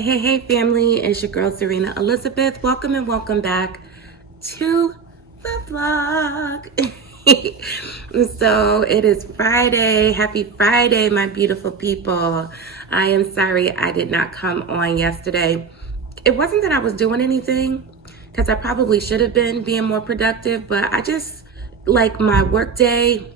Hey, family. It's your girl, Zarinah Elizabeth. Welcome and welcome back to the vlog. So it is Friday. Happy Friday, my beautiful people. I am sorry I did not come on yesterday. It wasn't that I was doing anything, because I probably should have been being more productive, but I just, like, my work day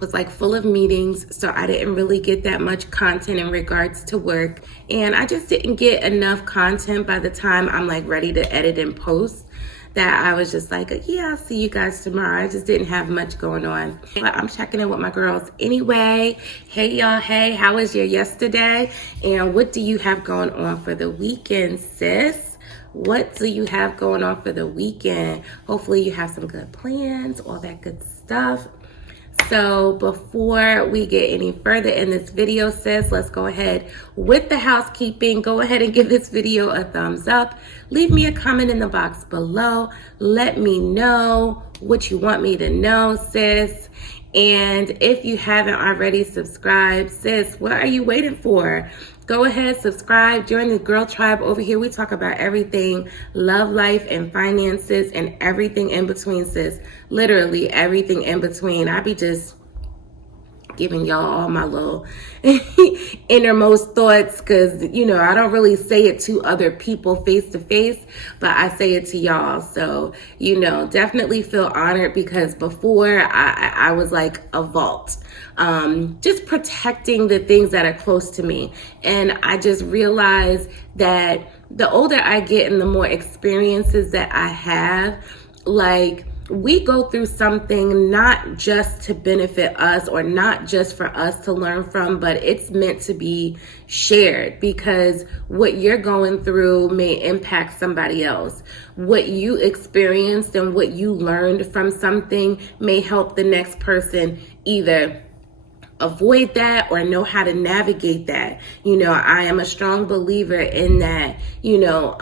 was like full of meetings, so I didn't really get that much content in regards to work, and I just didn't get enough content by the time I'm like ready to edit and post, that I was just like, yeah, I'll see you guys tomorrow. I just didn't have much going on, but I'm checking in with my girls anyway. Hey y'all, hey, how was your yesterday, and what do you have going on for the weekend, sis? What do you have going on for the weekend? Hopefully you have some good plans, all that good stuff. So before we get any further in this video, sis, let's go ahead with the housekeeping. Go ahead and give this video a thumbs up. Leave me a comment in the box below. Let me know what you want me to know, sis. And if you haven't already subscribed, sis, what are you waiting for? Go ahead, subscribe, join the girl tribe over here. We talk about everything, love, life, and finances, and everything in between, sis. Literally everything in between. I be just giving y'all all my little innermost thoughts, because, you know, I don't really say it to other people face to face, but I say it to y'all. So, you know, definitely feel honored, because before I was like a vault, just protecting the things that are close to me. And I just realized that the older I get and the more experiences that I have, like, we go through something not just to benefit us or not just for us to learn from, but it's meant to be shared, because what you're going through may impact somebody else. What you experienced and what you learned from something may help the next person either avoid that or know how to navigate that. You know, I am a strong believer in that, you know,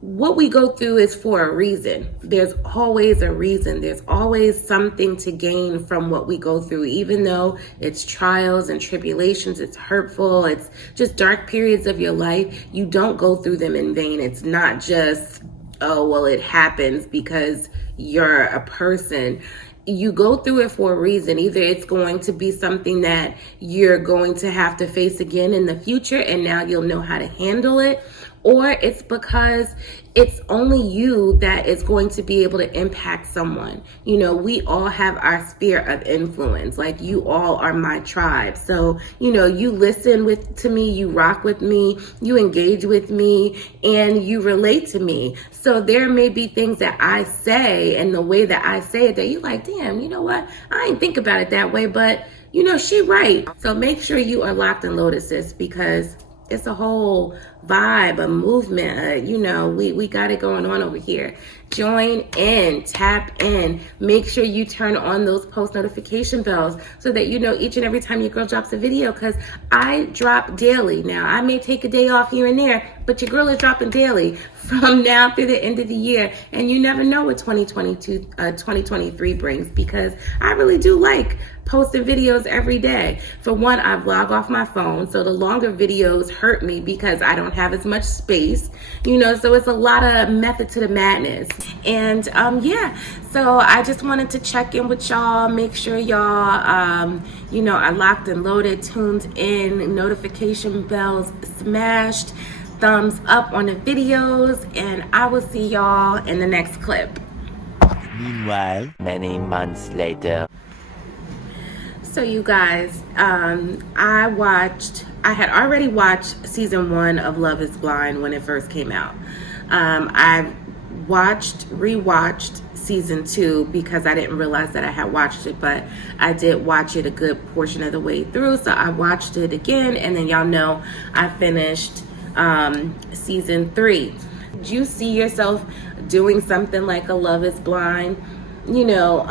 what we go through is for a reason. There's always a reason. There's always something to gain from what we go through, even though it's trials and tribulations, it's hurtful, it's just dark periods of your life. You don't go through them in vain. It's not just, oh, well, it happens because you're a person. You go through it for a reason. Either it's going to be something that you're going to have to face again in the future, and now you'll know how to handle it, or it's because it's only you that is going to be able to impact someone. You know, we all have our sphere of influence. Like, you all are my tribe. So, you know, you listen to me, you rock with me, you engage with me, and you relate to me. So there may be things that I say and the way that I say it that you're like, damn, you know what? I didn't think about it that way, but, you know, she right. So make sure you are locked and loaded, sis, because it's a whole vibe, a movement. You know, we got it going on over here. Join in, tap in, make sure you turn on those post notification bells so that you know each and every time your girl drops a video, because I drop daily. Now, I may take a day off here and there, but your girl is dropping daily from now through the end of the year. And you never know what 2023 brings, because I really do like posting videos every day. For one, I vlog off my phone, so the longer videos hurt me because I don't have as much space, you know, so it's a lot of method to the madness. And yeah, so I just wanted to check in with y'all, make sure y'all you know, are locked and loaded, tuned in, notification bells smashed, thumbs up on the videos, and I will see y'all in the next clip. Meanwhile, many months later. So you guys, I had already watched season 1 of Love is Blind when it first came out. I rewatched season 2 because I didn't realize that I had watched it, but I did watch it a good portion of the way through. So I watched it again, and then y'all know I finished season 3. Do you see yourself doing something like a Love is Blind? You know,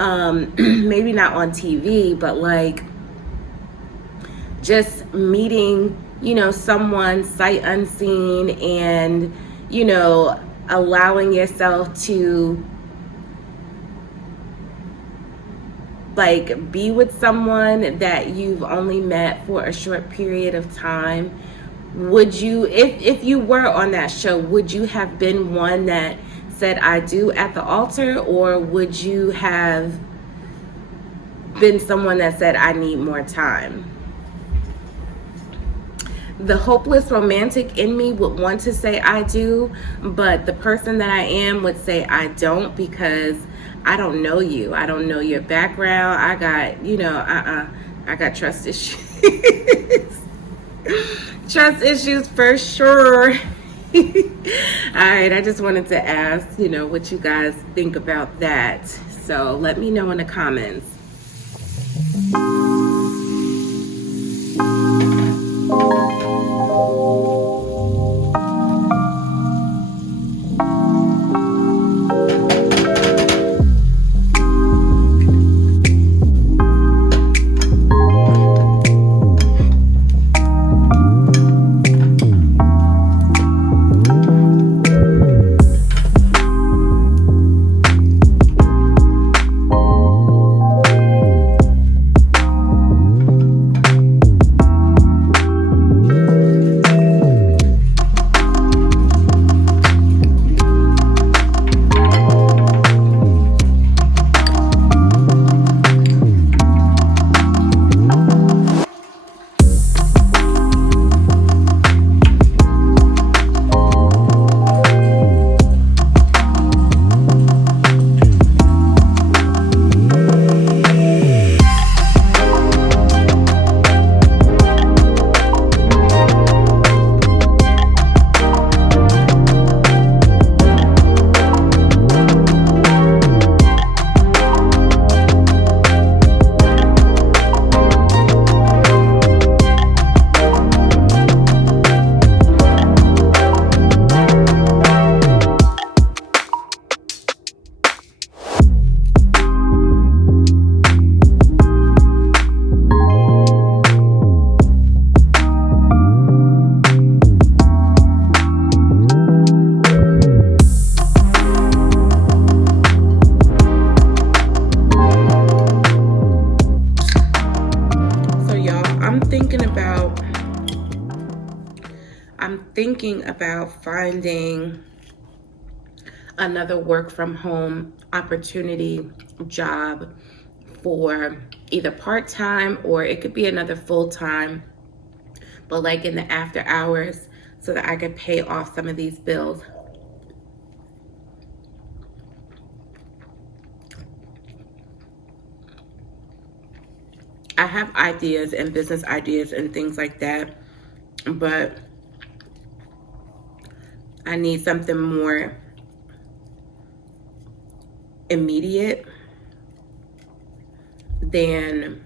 maybe not on TV, but like just meeting, you know, someone sight unseen, and, you know, allowing yourself to like be with someone that you've only met for a short period of time, Would you, if you were on that show, would you have been one that said I do at the altar, or would you have been someone that said I need more time? The hopeless romantic in me would want to say I do, but the person that I am would say I don't, because I don't know you. I don't know your background. I got, I got trust issues. Trust issues for sure. All right, I just wanted to ask, what you guys think about that. So let me know in the comments. I'm thinking about finding another work from home opportunity job for either part-time, or it could be another full-time, but like in the after hours, so that I could pay off some of these bills. I have ideas and business ideas and things like that, but I need something more immediate than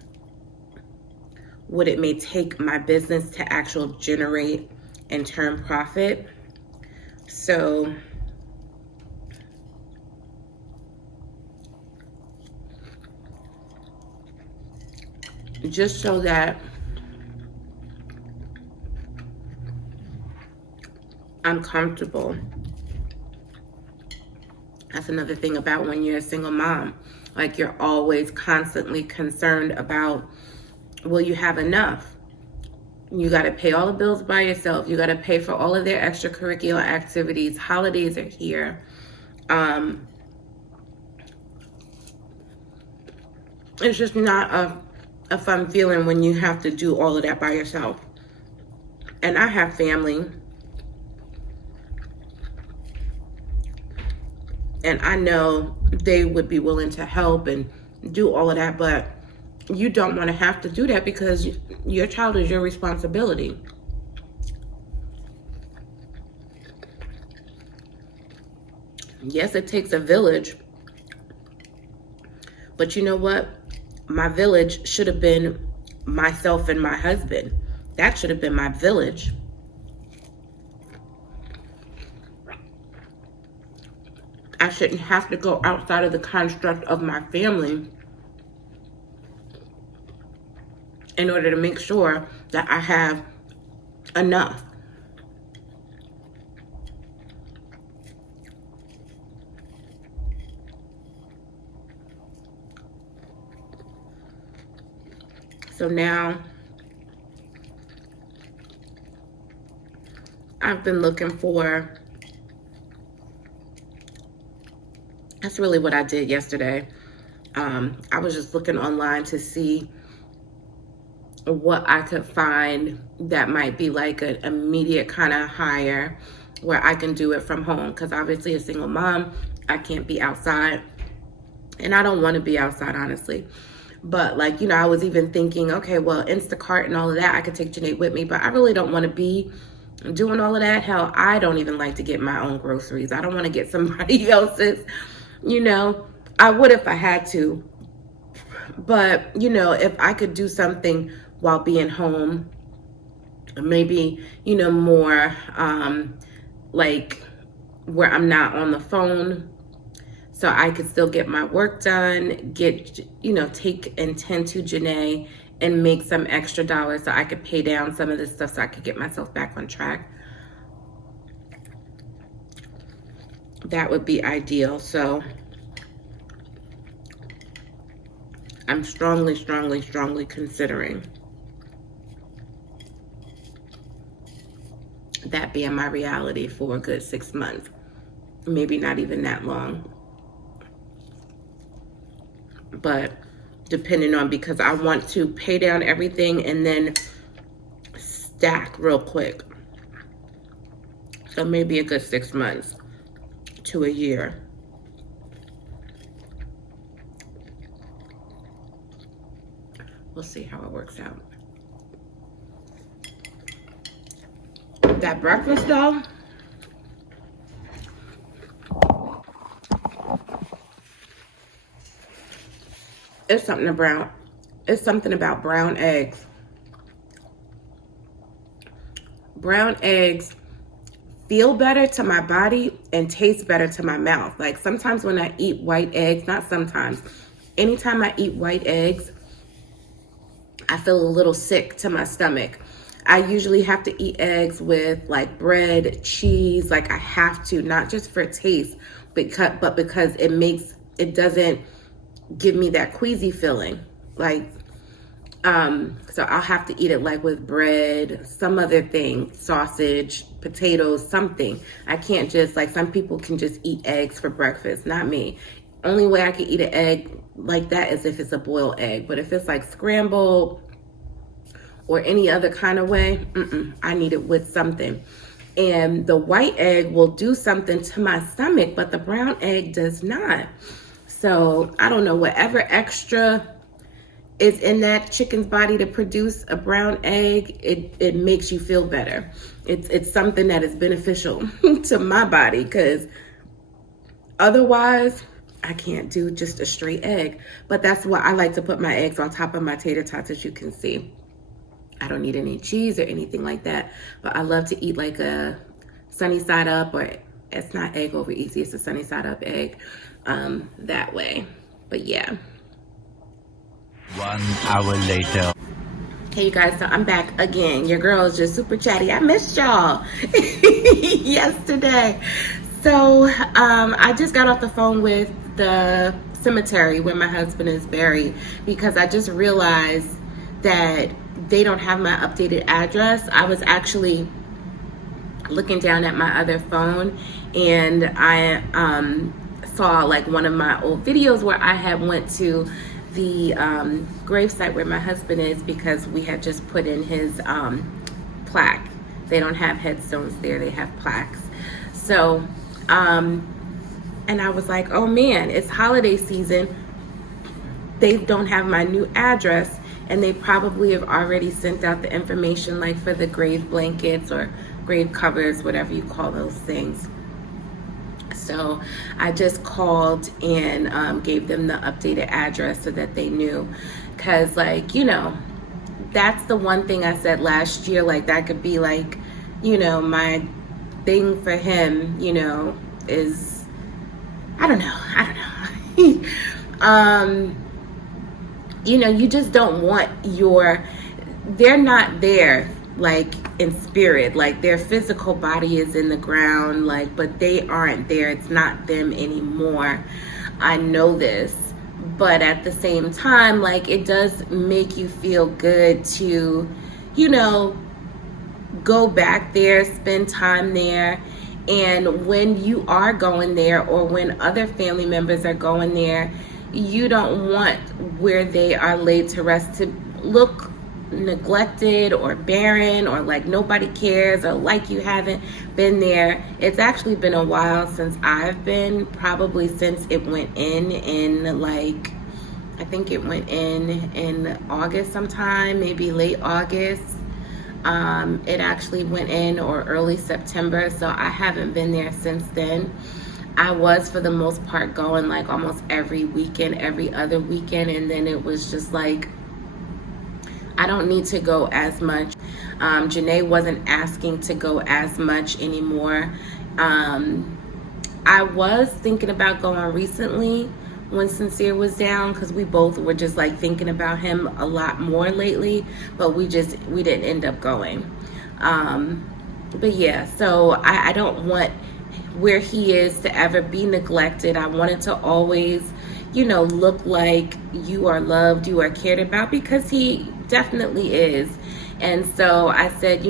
what it may take my business to actually generate and turn profit. So just so that I'm comfortable. That's another thing about when you're a single mom. Like, you're always constantly concerned about, will you have enough? You got to pay all the bills by yourself. You got to pay for all of their extracurricular activities. Holidays are here. It's just not a fun feeling when you have to do all of that by yourself. And I have family. And I know they would be willing to help and do all of that, but you don't want to have to do that because your child is your responsibility. Yes, it takes a village, but you know what? My village should have been myself and my husband. That should have been my village. I shouldn't have to go outside of the construct of my family in order to make sure that I have enough. So now I've been looking for, that's really what I did yesterday. I was just looking online to see what I could find that might be like an immediate kind of hire where I can do it from home, because obviously a single mom, I can't be outside, and I don't want to be outside, honestly. But like, I was even thinking, okay, well, Instacart and all of that, I could take Janae with me, but I really don't want to be doing all of that. Hell, I don't even like to get my own groceries. I don't want to get somebody else's, I would if I had to. But, if I could do something while being home, maybe, more like where I'm not on the phone, so I could still get my work done, take and tend to Janae and make some extra dollars so I could pay down some of this stuff so I could get myself back on track. That would be ideal. So I'm strongly, strongly, strongly considering that being my reality for a good 6 months. Maybe not even that long. But depending on, because I want to pay down everything and then stack real quick. So maybe a good 6 months to a year. We'll see how it works out. That breakfast though, it's something about brown eggs. Brown eggs feel better to my body and taste better to my mouth. Like sometimes when I eat white eggs, not sometimes, anytime I eat white eggs, I feel a little sick to my stomach. I usually have to eat eggs with like bread, cheese, like I have to, not just for taste, but because it doesn't give me that queasy feeling. Like, so I'll have to eat it like with bread, some other thing, sausage, potatoes, something. I can't just, like some people can just eat eggs for breakfast, not me. Only way I can eat an egg like that is if it's a boiled egg. But if it's like scrambled or any other kind of way, I need it with something. And the white egg will do something to my stomach, but the brown egg does not. So I don't know, whatever extra is in that chicken's body to produce a brown egg, it makes you feel better. It's something that is beneficial to my body, because otherwise I can't do just a straight egg. But that's why I like to put my eggs on top of my tater tots, as you can see. I don't need any cheese or anything like that, but I love to eat like a sunny side up, or it's not egg over easy, it's a sunny side up egg, that way. But yeah. 1 hour later. Hey you guys, so I'm back again. Your girl is just super chatty. I missed y'all yesterday. So I just got off the phone with the cemetery where my husband is buried, because I just realized that they don't have my updated address. I was actually looking down at my other phone, and I saw like one of my old videos where I had went to the gravesite where my husband is, because we had just put in his plaque. They don't have headstones there, they have plaques. So and I was like, oh man, it's holiday season, they don't have my new address, and they probably have already sent out the information, like for the grave blankets or grave covers, whatever you call those things. So I just called and gave them the updated address so that they knew, because like, that's the one thing I said last year, like that could be like, my thing for him, is, I don't know. You just don't want they're not there like in spirit, like their physical body is in the ground, like, but they aren't there. It's not them anymore. I know this, but at the same time, like, it does make you feel good to, go back there, spend time there. And when you are going there, or when other family members are going there, you don't want where they are laid to rest to look neglected or barren, or like nobody cares, or like you haven't been there. It's actually been a while since I've been, probably since it went in like, I think it went in August sometime, maybe late August. It actually went in, or early September, so I haven't been there since then. I was, for the most part, going like almost every weekend, every other weekend, and then it was just like, I don't need to go as much. Janae wasn't asking to go as much anymore. I was thinking about going recently when Sincere was down, because we both were just like thinking about him a lot more lately, but we didn't end up going. But yeah, so I don't want where he is to ever be neglected. I want it to always, look like you are loved, you are cared about, because he definitely is. And so I said,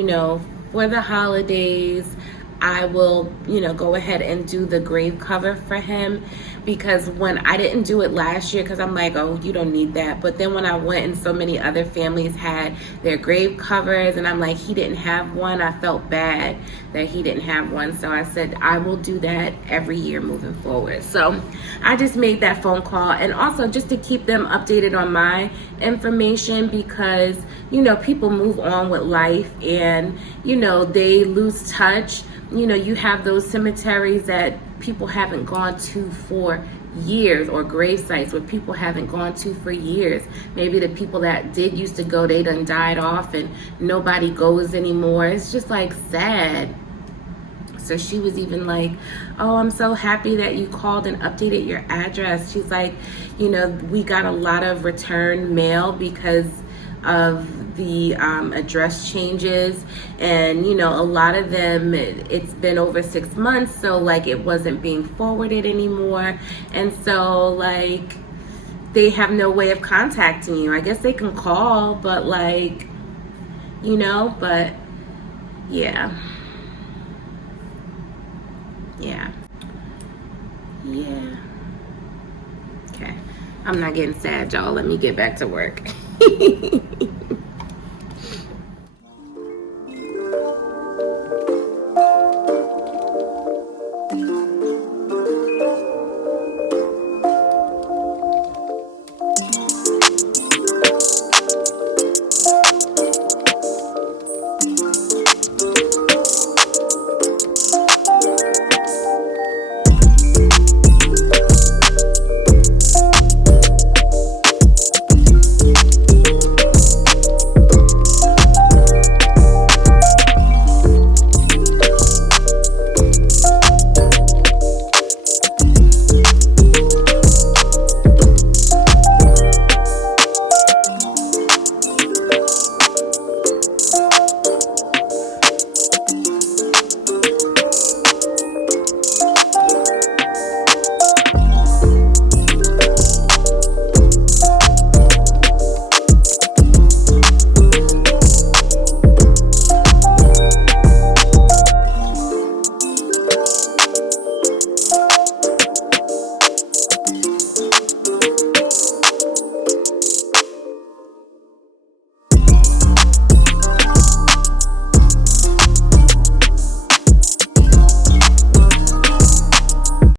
for the holidays, I will, go ahead and do the grave cover for him, because when I didn't do it last year, because I'm like, oh, you don't need that. But then when I went and so many other families had their grave covers, and I'm like, he didn't have one, I felt bad that he didn't have one. So I said, I will do that every year moving forward. So I just made that phone call, and also just to keep them updated on my information, because, people move on with life, and, they lose touch. You have those cemeteries that people haven't gone to for years, or grave sites where people haven't gone to for years. Maybe the people that did used to go, they done died off and nobody goes anymore. It's just like sad. So she was even like, oh, I'm so happy that you called and updated your address. She's like, we got a lot of return mail because of the address changes, and a lot of them, it's been over 6 months, so like it wasn't being forwarded anymore, and so like they have no way of contacting you. I guess they can call, but like, but yeah. Okay, I'm not getting sad, y'all. Let me get back to work.